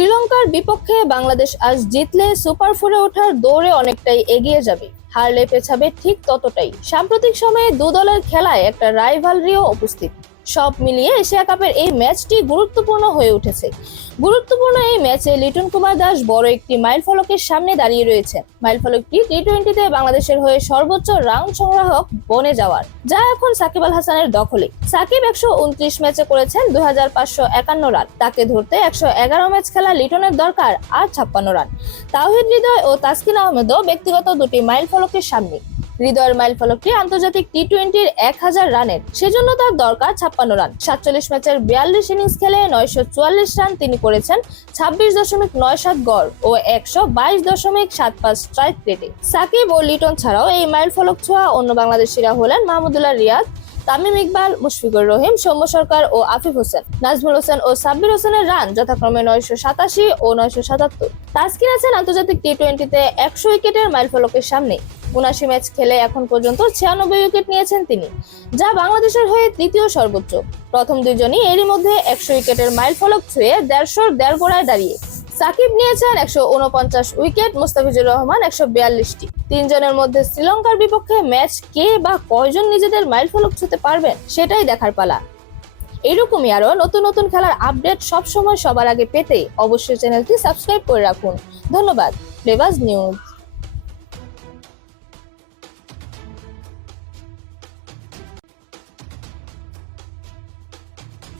শ্রীলঙ্কার বিপক্ষে বাংলাদেশ আজ জিতলে সুপার ফোরে ওঠার দৌড়ে অনেকটাই এগিয়ে যাবে। হারলে পেছাবে ঠিক ততটাই। সাম্প্রতিক সময়ে দু দলের খেলায় একটা রাইভালরিও উপস্থিত। সব মিলিয়ে এশিয়া কাপের এই ম্যাচটি গুরুত্বপূর্ণ হয়ে উঠেছে। গুরুত্বপূর্ণ এই ম্যাচে লিটন কুমার দাস বড় একটি মাইল ফলকের সামনে দাঁড়িয়ে রয়েছে। মাইল ফলকটি টি টোয়েন্টিতে বাংলাদেশের হয়ে সর্বোচ্চ রান সংগ্রাহক বনে যাওয়ার, যা এখন সাকিব আল হাসানের দখলে। সাকিব একশো উনত্রিশ ম্যাচে করেছেন দুই হাজার পাঁচশো একান্ন রান। তাকে ধরতে একশো এগারো ম্যাচ খেলা লিটনের দরকার আর ছাপ্পান্ন রান। তাওহিদ হৃদয় ও তাসকিন আহমেদও ব্যক্তিগত দুটি মাইল ফলকের সামনে। হৃদয়ের মাইল ফলকটি আন্তর্জাতিক টি টোয়েন্টির এক হাজার রানের। সেজন্য তার দরকার ছাপ্পান্ন রান। সাতচল্লিশ ম্যাচের বিয়াল্লিশ ইনিংস খেলে নয়শো চুয়াল্লিশ রান তিনি করেছেন ছাব্বিশ দশমিক নয় সাত গড় ও একশো বাইশ দশমিক সাত পাঁচ স্ট্রাইক রেটে। সাকিব ও লিটন ছাড়াও এই মাইল ফলক ছোঁয়া অন্য বাংলাদেশিরা হলেন মাহমুদুল্লাহ রিয়াদ, তামিম ইকবাল, মুশফিকুর রহিম, সৌম্য সরকার ও আফিফ হোসেন। নাজমুল হোসেন ও সাব্বির হোসেনের রান যথাক্রমে নয়শো সাতাশি ও নয়শো সাতাত্তর। তাসকিন আছেন আন্তর্জাতিক টি টোয়েন্টিতে একশো উইকেটের মাইল ফলকের সামনে। উনাশি ম্যাচ খেলে এখন পর্যন্ত ছিয়ানব্বই উইকেট নিয়েছেন তিনি, যা বাংলাদেশের হয়ে তৃতীয় সর্বোচ্চ। প্রথম দুইজনই এরই মধ্যে একশো উইকেটের মাইল ফলক ছুঁয়ে দেড়শোর দেড় গোড়ায় দাঁড়িয়ে। সাকিব নিয়েছেন একশো উনপঞ্চাশ উইকেট, মুস্তাফিজুর রহমান একশো বিয়াল্লিশটি। তিনজনের মধ্যে শ্রীলঙ্কার বিপক্ষে ম্যাচ কে বা কয়জন নিজেদের মাইল ফলক ছুঁতে পারবেন সেটাই দেখার পালা। এরকমই আরও নতুন নতুন খেলার আপডেট সবসময় সবার আগে পেতে অবশ্যই চ্যানেলটি সাবস্ক্রাইব করে রাখুন। ধন্যবাদ ফ্লেভাজ নিউজ।